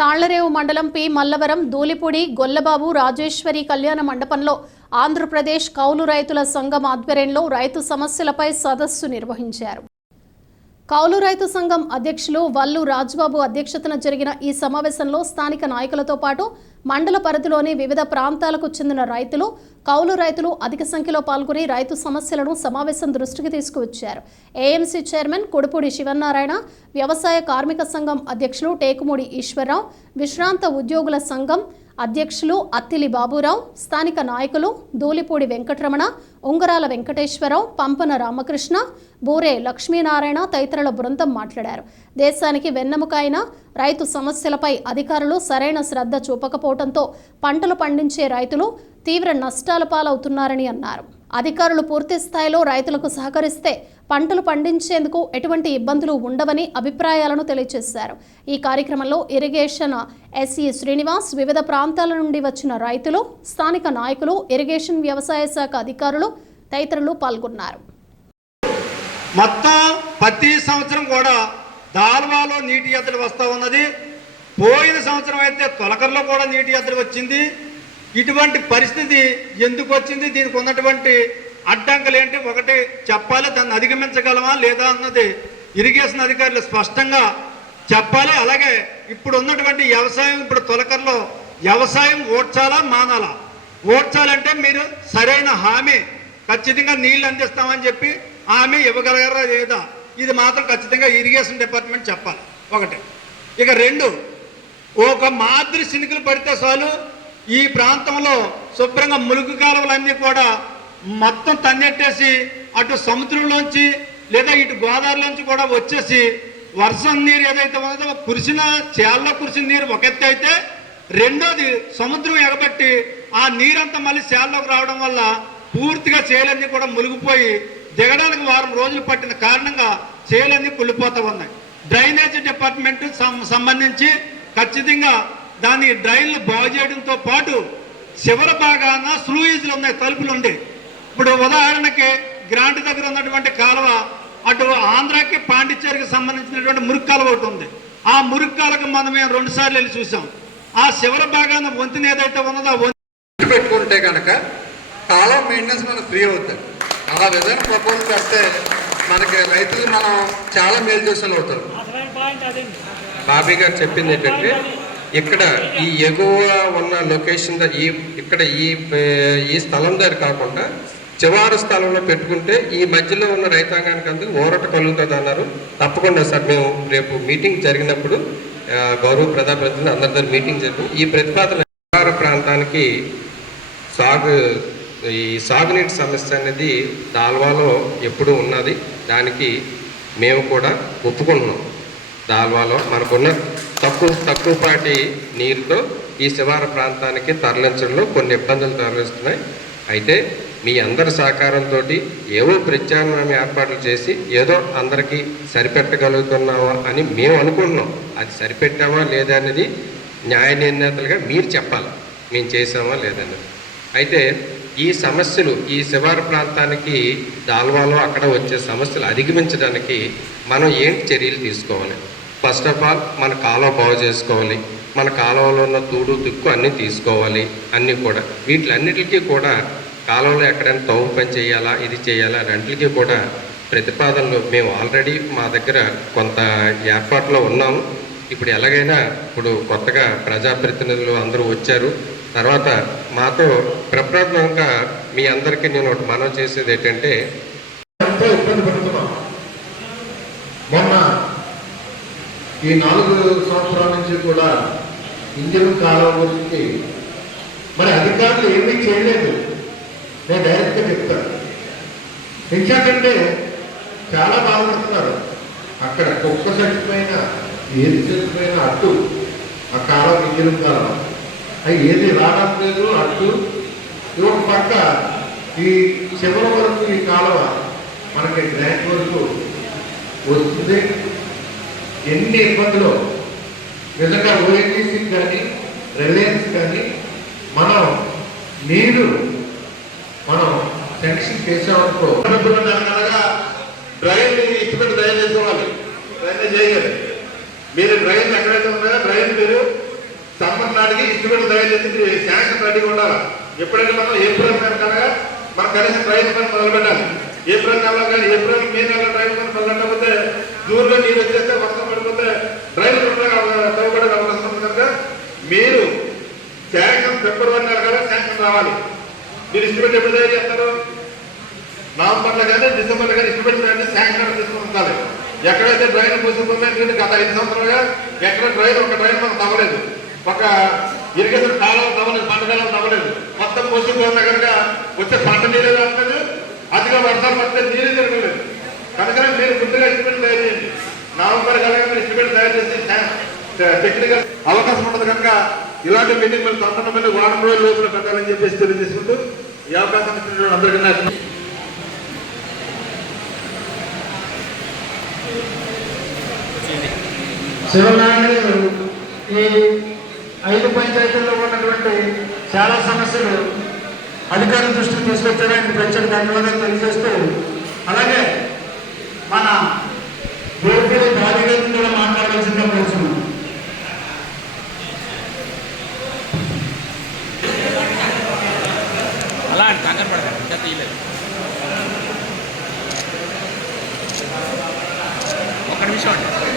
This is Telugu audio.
తాళ్ళరేవు మండలం పి. మల్లవరం దూలిపూడి గొల్లబాబు రాజేశ్వరి కళ్యాణ మండపంలో ఆంధ్రప్రదేశ్ కౌలు రైతుల సంఘం ఆధ్వర్యంలో రైతు సమస్యలపై సదస్సు నిర్వహించారు. కౌలు రైతు సంఘం అధ్యక్షులు వల్లు రాజ్బాబు అధ్యక్షతన జరిగిన ఈ సమావేశంలో స్థానిక నాయకులతో పాటు మండల పరిధిలోని వివిధ ప్రాంతాలకు చెందిన రైతులు కౌలు రైతులు అధిక సంఖ్యలో పాల్గొని రైతు సమస్యలను సమావేశం దృష్టికి తీసుకువచ్చారు. ఏఎంసీ చైర్మన్ కొడుపూడి శివనారాయణ వ్యవసాయ కార్మిక సంఘం అధ్యక్షులు టేకుమూడి ఈశ్వరరావు విశ్రాంత ఉద్యోగుల సంఘం అధ్యక్షులు అత్తిలి బాబురావు స్థానిక నాయకులు దూలిపూడి వెంకటరమణ ఉంగరాల వెంకటేశ్వరరావు పంపన రామకృష్ణ బూరే లక్ష్మీనారాయణ తదితరుల బృందం మాట్లాడారు. దేశానికి వెన్నెముక అయిన రైతు సమస్యలపై అధికారులు సరైన శ్రద్ధ చూపకపోవడంతో పంటలు పండించే రైతులు తీవ్ర నష్టాల పాలవుతున్నారని అన్నారు. అధికారులు పూర్తి స్థాయిలో రైతులకు సహకరిస్తే పంటలు పండించేందుకు ఎటువంటి ఇబ్బందులు ఉండవని అభిప్రాయాలను తెలియజేశారు. ఈ కార్యక్రమంలో ఇరిగేషన్ ఎస్ఈ శ్రీనివాస్ వివిధ ప్రాంతాల నుండి వచ్చిన రైతులు స్థానిక నాయకులు ఇరిగేషన్ వ్యవసాయ శాఖ అధికారులు తదితరులు పాల్గొన్నారు. మొత్తం ప్రతి సంవత్సరం కూడా దాల్వాలో నీటి ఎద్దడి వస్తూ ఉన్నది. పోయిన సంవత్సరం అయితే తొలకర్లో కూడా నీటి ఎద్దడి వచ్చింది. ఇటువంటి పరిస్థితి ఎందుకు వచ్చింది? దీనికి ఉన్నటువంటి అడ్డంకులు ఏంటి? ఒకటి చెప్పాలి దాన్ని అధిగమించగలమా లేదా అన్నది ఇరిగేషన్ అధికారులు స్పష్టంగా చెప్పాలి. అలాగే ఇప్పుడు ఉన్నటువంటి వ్యవసాయం ఇప్పుడు తొలకర్లో వ్యవసాయం ఓడ్చాలా మానాలా? ఓడ్చాలంటే మీరు సరైన హామీ ఖచ్చితంగా నీళ్ళు అందిస్తామని చెప్పి హామీ ఇవ్వగలగరా లేదా? ఇది మాత్రం ఖచ్చితంగా ఇరిగేషన్ డిపార్ట్మెంట్ చెప్పాలి. ఒకటి. ఇక రెండు ఒక మాదిరి సినుకులు పడితే చాలు ఈ ప్రాంతంలో శుభ్రంగా ములుగు కాలువలన్నీ కూడా మొత్తం తన్నెట్టేసి అటు సముద్రంలోంచి లేదా ఇటు గోదావరిలోంచి కూడా వచ్చేసి వర్షం నీరు ఏదైతే ఉన్నదో కురిసిన చేల్లో కురిసిన నీరు ఒక ఎత్తు అయితే రెండోది సముద్రం ఎగబట్టి ఆ నీరంతా మళ్ళీ చేల్లోకి రావడం వల్ల పూర్తిగా చేలన్నీ కూడా మునిగిపోయి దిగడానికి వారం రోజులు పట్టిన కారణంగా చేలన్నీ కుళ్ళిపోతూ ఉన్నాయి. డ్రైనేజ్ డిపార్ట్మెంట్ సం- సంబంధించి ఖచ్చితంగా దాని డ్రైన్లు బాగు చేయడంతో పాటు చివరి భాగాన స్లూయిజ్లు ఉన్నాయి తలుపులు ఉంది ఇప్పుడు ఉదాహరణకి గ్రాంట్ దగ్గర ఉన్నటువంటి కాలువ అటు ఆంధ్రాకి పాండిచ్చేరికి సంబంధించినటువంటి మురుగు కాలువ ఒకటి ఉంది. ఆ మురుగు కాలువకు మనం మేము రెండు సార్లు వెళ్ళి చూసాం. ఆ చివరి భాగాన వంతెన ఏదైతే ఉన్నదో ఆ వంతెన పెట్టుకుంటే కనుక కాలం మెయింటెనెన్స్ మనకు ఫ్రీ అవుతుంది అలా విధంగా ప్రపోజల్ పెడితే మనకి రైతులు మనం చాలా మేలు చేసిన అవుతారు. బాబీ గారు చెప్పింది ఏంటంటే ఇక్కడ ఈ ఎగువ ఉన్న లొకేషన్ ద- ఈ ఇక్కడ ఈ ఈ స్థలం దగ్గర కాకుండా చివరి స్థలంలో పెట్టుకుంటే ఈ మధ్యలో ఉన్న రైతాంగానికి అందుకు ఊరట కలుగుతుంది అన్నారు. తప్పకుండా సార్ మేము రేపు మీటింగ్ జరిగినప్పుడు గౌరవ ప్రజాప్రతినిధులు అందరితో మీటింగ్ జరిగింది ఈ ప్రతిపాదన చివార ప్రాంతానికి సాగు ఈ సాగునీటి సమస్య అనేది దాల్వాలో ఎప్పుడూ ఉన్నది. దానికి మేము కూడా ఒప్పుకుంటున్నాం. దాల్వాలో మనకున్న తక్కువ తక్కువపాటి నీరుతో ఈ శివార ప్రాంతానికి తరలించడంలో కొన్ని ఇబ్బందులు తరలిస్తున్నాయి. అయితే మీ అందరి సహకారంతో ఏవో ప్రత్యామ్నాయం ఏర్పాట్లు చేసి ఏదో అందరికీ సరిపెట్టగలుగుతున్నామా అని మేము అనుకుంటున్నాం. అది సరిపెట్టామా లేదా అనేది న్యాయ నిర్ణేతలుగా మీరు చెప్పాలి. మేము చేసామా లేదన్నది అయితే ఈ సమస్యలు ఈ శివార ప్రాంతానికి దాల్వాలో అక్కడ వచ్చే సమస్యలు అధిగమించడానికి మనం ఏంటి చర్యలు తీసుకోవాలి? ఫస్ట్ ఆఫ్ ఆల్ మన కాలువ బాగు చేసుకోవాలి. మన కాలువలో ఉన్న తూడు తుక్కు అన్నీ తీసుకోవాలి అన్నీ కూడా. వీటిలన్నిటికీ కూడా కాలువలో ఎక్కడైనా తవ్వు పని చేయాలా ఇది చేయాలా రెంట్లకి కూడా ప్రతిపాదనలు మేము ఆల్రెడీ మా దగ్గర కొంత ఏర్పాట్లో ఉన్నాము. ఇప్పుడు ఎలాగైనా ఇప్పుడు కొత్తగా ప్రజాప్రతినిధులు అందరూ వచ్చారు. తర్వాత మాతో ప్రప్రథమంగా మీ అందరికీ నేను ఒకటి మనం చేసేది ఏంటంటే ఎంతో ఇబ్బంది పడుతున్నాం. మొన్న ఈ నాలుగు సంవత్సరాల నుంచి కూడా ఇంజన్ కాలువ గురించి మరి అధికారులు ఏమీ చేయలేదు. నేను డైరెక్ట్గా చెప్తాను ఎందుకంటే చాలా బాధపడుతున్నారు. అక్కడ కుక్క చచ్చిపోయిన ఏది చచ్చిపోయిన అట్టు ఆ కాలం ఇంజన్ కాలం అవి ఏది రావడం లేదు అట్టు ఇవ్వ పక్క ఈ చివరి వరకు ఈ కాలువ మనకి గ్రాంట్ వరకు వస్తుంది. ఎన్ని ఇబ్బందులు? నిజంగా ఓఎన్టీసీ కానీ రిలయన్స్ కానీ మనం నీరు మనం శాంక్షన్ చేసామనుకో అనగా డ్రైన్ ఇటువంటి డ్రైన్ చేసుకోవాలి. డ్రైన్ చేయాలి మీరు డ్రైన్ ఎక్కడైతే ఉన్నాయో డ్రైన్ మీరు దానికి ఇన్స్ట్రుమెంట్ డ్రైన్ చేసి శాంక్షన్ రెడీగా ఉండాలి? ఎప్పుడైతే మనం ఏప్రిల్ కనుక మనం కనీసం ట్రైన్ పని మొదలు పెట్టాలి ఏప్రిల్ నెలలో కానీ ఏప్రిల్ మే నెలలో ట్రైన్ పని మొదలు పెట్టకపోతే జూన్లో నీరు వచ్చేస్తే వర్షం పడిపోతే డ్రైన్ తవ్వబడే అవకాశం ఉంది కనుక మీరు శాంక్షన్ ఫిబ్రవరి నెల కల్లా శాంక్షన్ రావాలి. మీరు ఇన్స్ట్రుమెంట్ ఎప్పుడు తయారు చేస్తారు? నవంబర్లో కానీ డిసెంబర్లో కానీ ఇన్స్ట్రుమెంట్ కానీ శాంక్షన్ తీసుకుని ఉండాలి. ఎక్కడైతే డ్రైన్ మూసుకుపోయి గత ఐదు సంవత్సరాలుగా ఎక్కడ డ్రైన్ ఒక డ్రైన్ మనం తవ్వలేదు. ఒక ఇరిగేషన్ కాలం తవ్వలేదు పంట కాలం తవ్వలేదు. మొత్తం పోసుకున్న కనుక వచ్చే పంట నీళ్ళు రావట్లేదు అదిగా వర్షాలు పడితే నీళ్ళు జరగలేదు కనుక మీరు ముందుగా ఇన్స్ట్రుమెంట్ తయారు చేయండి. నవంబర్ కనుక మీరు ఇన్స్ట్రుమెంట్ తయారు చేసి టెక్నికల్ అవకాశం ఉంటుంది కనుక ఇలాంటి మీటింగ్ మీరు తప్పకుండా మళ్ళీ వారం రోజుల లోపల పెట్టాలని చెప్పేసి తెలియజేసుకుంటూ ఈ అవకాశం ఇచ్చినటువంటి అందరికీ నాకు శివనారాయణ గారు ఈ ఐదు పంచాయతీల్లో ఉన్నటువంటి చాలా సమస్యలు అధికారుల దృష్టికి తీసుకొచ్చారని ప్రత్యేక ధన్యవాదాలు తెలియజేస్తూ అలాగే మన దూరపూడి బాధితులను కూడా మాట్లాడాల్సిందిగా కోరుతున్నాం అలా అని కంగారు పడకండి ఇంకా తీయలేదు. ఒక్క నిమిషం అండి.